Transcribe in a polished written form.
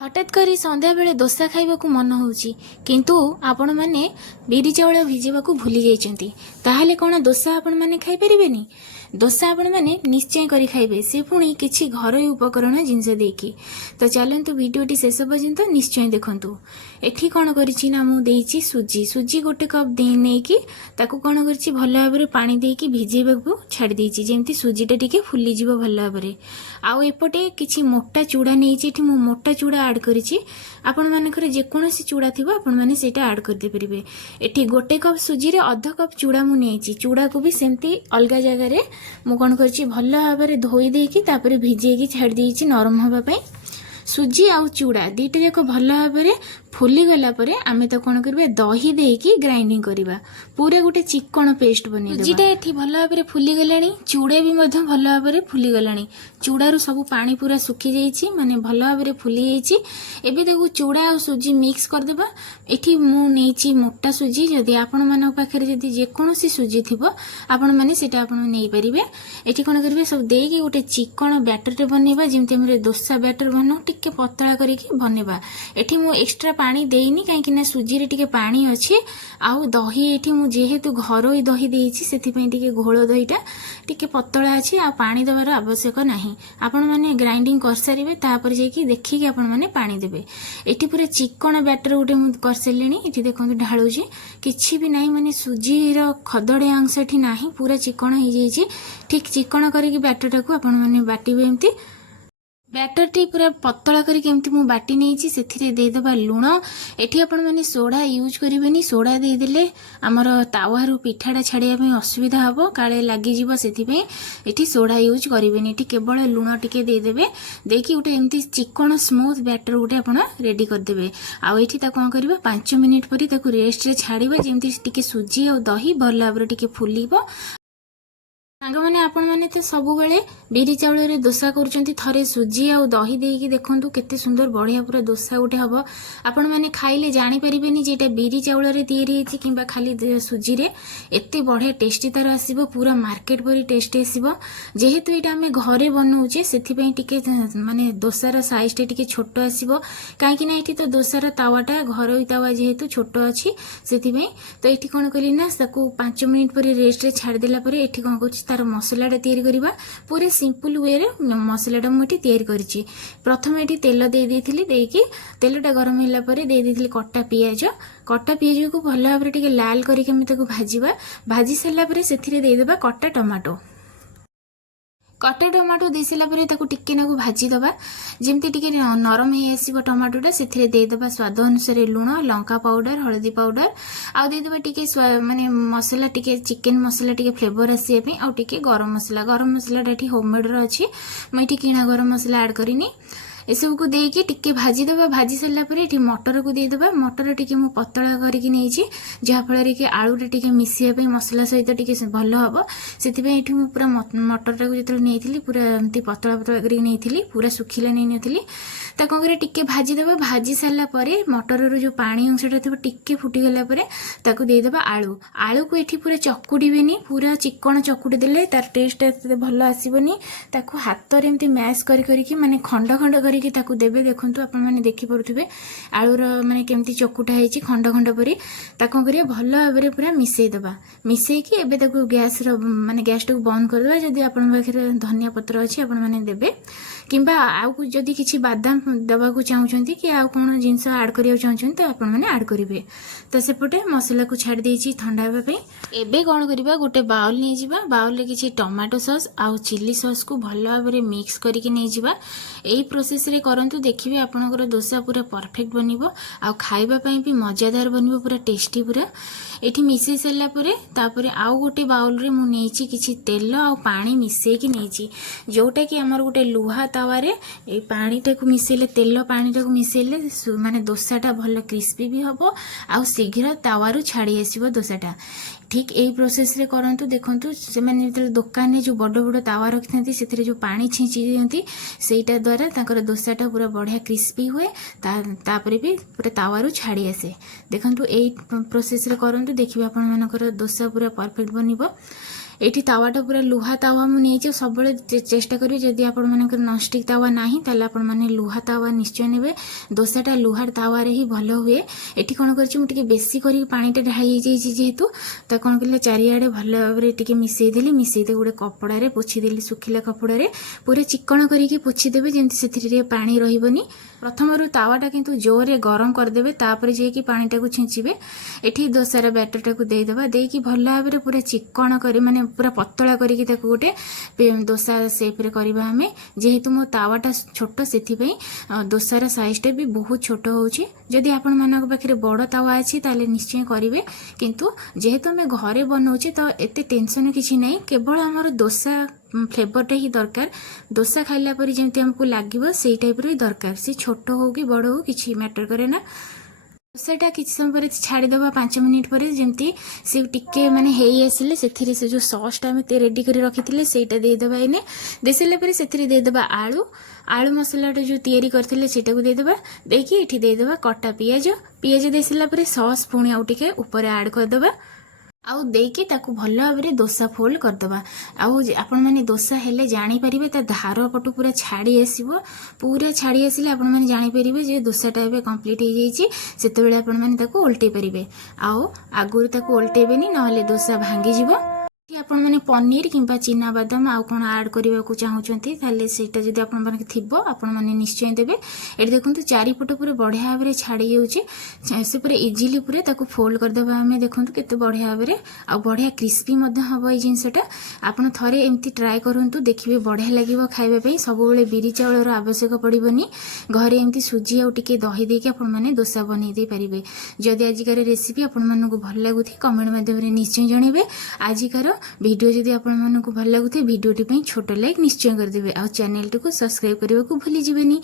हठात करी संध्या बेले दोसा खाइबाकू मन होउची किंतु आपण माने बिरी चाउल भिजेबाकू भूली जाइछंती ताहाले कोन दोसा आपण माने खाइ परिबेनी। दोसा आपण माने निश्चय करी खाइबे से पुणी किछि घरोई उपकरण जिंस देकी। तो चलंतु वीडियोटी शेष पर्यंत निश्चय देखंतु। एठी कोन करिछि ना मु देइछि सुजी गोटे कप दे नेकी ताकू कोन करिछि भलो भाबरे पानी देकी भिजेबाकू छाडी देइछि जेमति सुजीटा टिके फुली जिवो भलो भाबरे। आउ एपटे किछि मोटा चूड़ा नेइछि एठी मु मोटा चूड़ा आड करिछि। आपण मानकर जेकोसी चूड़ा थिबो आपण माने सेटा आड कर दे परिबे। एठी गोटे कप सुजी रे आधा कप चूड़ा मु नेइछि चूड़ा को भी सेमती अलगा जगह रे मु कोन करछि भलो भाबरे धोई देकी तापर भिजेकी छाडी देइछि नरम होबा पई। सुजी आउ चूड़ा दीटा जाक भल भाव फुली गला परे आमे तो कौन करबा दही देकी ग्राइंडिंग करबा पूरा गोटे चिकन पेस्ट बनै। सुजीटा एठी भल भाव फुली गलानी चूड़ा भी मध्य भल भाव फुली गलानी चूड़ारू सब पानी पूरा सुखी जाइछि माने भल भाव फुली जाइछि। एबे देखु चूड़ा और सुजी मिक्स कर देबा। एठी मु नेछि मोटा सुजी जदि आपण मानक पाखरे जदि जेकोसी सुजी थिबो आपण माने सेटा आपण नै परिबे। एठी कोन करबे सब देकी गोटे चिकन बैटर रे बनेबा जेमति हमरे डोसा बैटर बनो टिके पतला करिके बनेबा। एठी मु एक्स्ट्रा पानी देइनी काहेकि ना सुजी रे टिके पानी अछि आउ दही एठी मु जेहेतु घरोई दही देइछि सेथि पई टिके घोळ दहीटा टिके पतला अछि आ पानी देबार आवश्यक नाही। आपण माने ग्राइंडिंग कर सारिबे तापर जेकी देखि के आपण माने पानी देबे। एठी पूरा चिकन बैटर उठे मु कर सेलेनी एठी देखंतु ढाळुजी किछि भी नाही माने सुजी रो खदडे अंश एठी नाही पूरा चिकन हे जेछि। ठीक चिकन करिके बैटरटा को आपण माने बाटिबे एम्ति बैटर टी पूरा पतला करी केमती मु बाटी नेछि सेथिरे दे देबा लूण। एठी आपण माने सोडा यूज करिवेनी सोडा दे देले हमर तावारू पिठाडा छाडिया पई असुविधा हबो काळे लागि जिवो सेथि पई एठी सोडा यूज करिवेनी। एठी केवल लूण टिके दे देबे देकी उटे एमती चिकन स्मूथ बैटर उटे आपण रेडी कर देबे। आ एठी ता कोन करबा 5 मिनिट परी ताकू रेस्ट रे छाडिबा जेमती टिके सुजी और दही भल भाबरे टिके फुलीबो। सांग माने आपण माने तो सब बेले बिरी चाउल रे दोसा करूचंती थरे सुजी आ दही देकी देखंतु केते सुंदर बढ़िया पूरा दोसा उठे हबो। आपण माने खाइले जानि परिबेनी जे एटा बिरी चाउल रे तयारी हेछि किबा खाली सुजी रे एते बढ़िया टेस्टी तार आसीबो पूरा मार्केट परी टेस्टी आसीबो। जेहेतु एटा हमें घरे बनौचे सेथि पई टिके माने दोसार साइज टे टिके छोटो आसीबो काहे कि ना एठी तो दोसार तावाटा घरोई तावा जेहेतु छोटो अछि सेथि पई। तो एठी कोन करी ना ताकू 5 मिनिट परी रेस्ट रे छाड़ देला परे एठी कोन करछि तार मसलाटा तैयारी करबा पूरे सिंपल वे रे मसलाटा मुठी तैयारी करछि। प्रथम एठी तेल दे देथिली देकी तेलटा गरम होला परे दे देथिली कट्टा पियाज को भल भाबरे टिके लाल करिके हम ताको भाजीबा। भाजी सल्ला परे सेथिरे दे देबा कट्टा टमाटो दे सारा पर टिके नाकू भाजी दबा जेमती टिके नरम हे आसीबो टमाटोटा सेथिरे दे देबा स्वाद अनुसार लूण लंका पाउडर हळदी पाउडर आ दे देबा टिके माने मसला टिके चिकन मसला टिके फ्लेवर आसी पे आ टिके गरम मसला टी होममेड रो अछि मैं टी किना गरम मसला ऐड करिनी। एसबू को देकी टिके भाजी दबा भाजी सरला परे एठी मटर को दे देबा। मटर टिके मु पतला करके नेछि जहा फଳରେ कि आलूटा टिके मिसिया पे मसला सहित टिके भलो हबो सेति पे एठी मु पूरा मटरटा को जेतल नेथिली पूरा एमती पतला करके नेथिली पूरा सुखिला नै नथिली ता कोन करे टिके भाजी दबा। भाजी सरला परे मटर रो जो पानी अंशटा थिबो टिके फुटी गला परे ताको दे देबा आलू को एठी पूरा चकुडीबेनी पूरा चिकन चकुडी देले तार टेस्ट एते भलो आसीबोनी ताको हाथ रे एमती मैश करी माने खंड खंड करी ताकू देबे। देखंतु आपण माने देखि परुथिबे आलूर माने केमती चकुटा हेछि खंड खंड परी ताको करिया भलो भाबरे पूरा मिसई दबा। मिसई कि एबे ताकू गैस रो माने गैस टाको बंद कर देबा। जदी आपण पाखरे धनिया पत्र अछि आपण माने देबे किंबा आउ जदी किछि बादाम दबा को चाहउछंती कि आउ कोन जिंस ऐड करियो चाहउछंती तो आपण माने ऐड करिवे। तो सेपटे मसला को छाड़ देछि ठंडा हेबा पे। एबे कोन करिबा गोटे बाउल नै जिबा बाउल रे किछि टोमेटो सॉस आउ चिली सॉस को भलो भाबरे मिक्स करिके नै जिबा। एई प्रोसेस रे करंतु देखिबे आपनकर डोसा पूरा परफेक्ट बनिबो आ खाइबा पई भी मजादार बनिबो पूरा टेस्टी पूरा। एठी मिसई सरला परे तापरे आउ गोटे बाउल रे मु नेछि किछि तेल आ पानी मिसई कि नेछि जोटा कि हमर गोटे लुहा तावा रे ए पानी टाको मिसेले तेल पानी टाको मिसेले माने डोसाटा भलो क्रिस्पी भी हबो आ शीघ्र तावारू छाड़ी आसीबो डोसाटा। ठीक यही प्रोसेस रे करंतु देखंतु से माने दुकान में जो बड़ बड़ तावा रखिथांती सेथिरे जो पानी छिंची दियंती सेटा द्वारा ताकर डोसाटा पूरा बढ़िया क्रिस्पी हुए तापरे भी पूरा तावारू छाड़ी आसे। देखंतु यही प्रोसेस रे करंतु देखिबा आपण मानकर डोसा पूरा परफेक्ट बनिबो। ଏଠି ତାୱାଟା ପୁରା ଲୁହା ତାୱା ମୁଁ ନେଇଛି। ସବୁବେଳେ ଚେଷ୍ଟା କରିବେ ଯଦି ଆପଣମାନଙ୍କର ନନଷ୍ଟିକ୍ ତାୱା ନାହିଁ ତାହେଲେ ଆପଣମାନେ ଲୁହା ତାୱା ନିଶ୍ଚୟ ନେବେ। ଦୋସାଟା ଲୁହା ତାୱାରେ ହିଁ ଭଲ ହୁଏ। ଏଠି କ'ଣ କରିଛି ମୁଁ ଟିକେ ବେଶୀ କରିକି ପାଣିଟା ଢାଳି ହେଇଯାଇଛି ଯେହେତୁ ତାକୁ କ'ଣ କଲେ ଚାରିଆଡ଼େ ଭଲ ଭାବରେ ଟିକେ ମିଶାଇ ଦେଲି। ମିଶାଇ ଦେଇ ଗୋଟେ କପଡ଼ାରେ ପୋଛିଦେଲି, ଶୁଖିଲା କପଡ଼ାରେ ପୁରା ଚିକ୍କଣ କରିକି ପୋଛିଦେବେ ଯେମିତି ସେଥିରେ ଟିକେ ପାଣି ରହିବନି। ପ୍ରଥମରୁ ତାୱାଟା କିନ୍ତୁ ଜୋରରେ ଗରମ କରିଦେବେ, ତାପରେ ଯାଇକି ପାଣିଟାକୁ ଛିଞ୍ଚିବେ। ଏଠି ଦୋସାର ବ୍ୟାଟରଟାକୁ ଦେଇଦେବା, ଦେଇକି ଭଲ ଭାବରେ ପୁରା ଚିକ୍କଣ କରି ମାନେ ପୁରା ପତଳା କରିକି ତାକୁ ଗୋଟେ ଦୋସା ସେପ୍ରେ କରିବା ଆମେ। ଯେହେତୁ ମୋ ତାୱାଟା ଛୋଟ ସେଥିପାଇଁ ଦୋସାର ସାଇଜ୍ଟା ବି ବହୁତ ଛୋଟ ହେଉଛି। ଯଦି ଆପଣମାନଙ୍କ ପାଖରେ ବଡ଼ ତାୱା ଅଛି ତାହେଲେ ନିଶ୍ଚୟ କରିବେ, କିନ୍ତୁ ଯେହେତୁ ଆମେ ଘରେ ବନାଉଛେ ତ ଏତେ ଟେନସନ୍ କିଛି ନାହିଁ। କେବଳ ଆମର ଦୋସା ଫ୍ଲେଭରଟା ହିଁ ଦରକାର। ଦୋସା ଖାଇଲା ପରେ ଯେମିତି ଆମକୁ ଲାଗିବ ସେଇ ଟାଇପ୍ର ହିଁ ଦରକାର। ସେ ଛୋଟ ହେଉ କି ବଡ଼ ହେଉ କିଛି ମ୍ୟାଟର କରେ ନା। ଦୋସାଟା କିଛି ସମୟ ପରେ ଛାଡ଼ିଦେବା, 5 ମିନିଟ୍ ପରେ ଯେମିତି ସେ ଟିକେ ମାନେ ହେଇ ଆସିଲେ ସେଥିରେ ସେ ଯେଉଁ ସସ୍ଟା ଆମେ ରେଡ଼ି କରି ରଖିଥିଲେ ସେଇଟା ଦେଇଦେବା। ଏଇନେ ଦେଇସାରିଲା ପରେ ସେଥିରେ ଦେଇଦେବା ଆଳୁ ମସଲାଟା ଯେଉଁ ତିଆରି କରିଥିଲେ ସେଇଟାକୁ ଦେଇଦେବା। ଦେଇକି ଏଠି ଦେଇଦେବା କଟା ପିଆଜ ଦେଇସାରିଲା ପରେ ସସ୍ ପୁଣି ଆଉ ଟିକେ ଉପରେ ଆଡ଼୍ କରିଦେବା। ଆଉ ଦେଇକି ତାକୁ ଭଲ ଭାବରେ ଦୋସା ଫୋଲ୍ଡ କରିଦେବା। ଆଉ ଆପଣମାନେ ଦୋସା ହେଲେ ଜାଣିପାରିବେ ତା ଧାର ପଟୁ ପୁରା ଛାଡ଼ି ଆସିବ। ପୁରା ଛାଡ଼ି ଆସିଲେ ଆପଣମାନେ ଜାଣିପାରିବେ ଯେ ଦୋସାଟା ଏବେ କମ୍ପ୍ଲିଟ୍ ହେଇଯାଇଛି। ସେତେବେଳେ ଆପଣମାନେ ତାକୁ ଓଲଟେଇ ପାରିବେ। ଆଉ ଆଗରୁ ତାକୁ ଓଲଟେଇବେନି, ନହେଲେ ଦୋସା ଭାଙ୍ଗିଯିବ। ଆପଣମାନେ ପନିର କିମ୍ବା ଚିନାବାଦାମ ଆଉ କ'ଣ ଆଡ଼୍ କରିବାକୁ ଚାହୁଁଛନ୍ତି ତାହେଲେ ସେଇଟା ଯଦି ଆପଣମାନଙ୍କ ଥିବ ଆପଣମାନେ ନିଶ୍ଚୟ ଦେବେ। ଏଠି ଦେଖନ୍ତୁ ଚାରିପଟ ପୁରା ବଢ଼ିଆ ଭାବରେ ଛାଡ଼ି ଯାଉଛି। ସେ ପୁରା ଇଜିଲି ପୁରା ତାକୁ ଫୋଲ୍ଡ କରିଦେବା ଆମେ। ଦେଖନ୍ତୁ କେତେ ବଢ଼ିଆ ଭାବରେ ଆଉ ବଢ଼ିଆ କ୍ରିସ୍ପି ମଧ୍ୟ ହେବ ଏଇ ଜିନିଷଟା। ଆପଣ ଥରେ ଏମିତି ଟ୍ରାଏ କରନ୍ତୁ, ଦେଖିବେ ବଢ଼ିଆ ଲାଗିବ ଖାଇବା ପାଇଁ। ସବୁବେଳେ ବିରି ଚାଉଳର ଆବଶ୍ୟକ ପଡ଼ିବନି। ଘରେ ଏମିତି ସୁଜି ଆଉ ଟିକେ ଦହି ଦେଇକି ଆପଣମାନେ ଦୋସା ବନେଇ ଦେଇପାରିବେ। ଯଦି ଆଜିକାର ରେସିପି ଆପଣମାନଙ୍କୁ ଭଲ ଲାଗୁଥିବ କମେଣ୍ଟ ମାଧ୍ୟମରେ ନିଶ୍ଚୟ ଜଣାଇବେ। ଆଜିକାର ଭିଡ଼ିଓ ଯଦି ଆପଣମାନଙ୍କୁ ଭଲ ଲାଗୁଥିବ ଭିଡ଼ିଓଟି ପାଇଁ ଛୋଟ ଲାଇକ୍ ନିଶ୍ଚୟ କରିଦେବେ। ଆଉ ଚ୍ୟାନେଲଟିକୁ ସବସ୍କ୍ରାଇବ୍ କରିବାକୁ ଭୁଲି ଯିବେନି।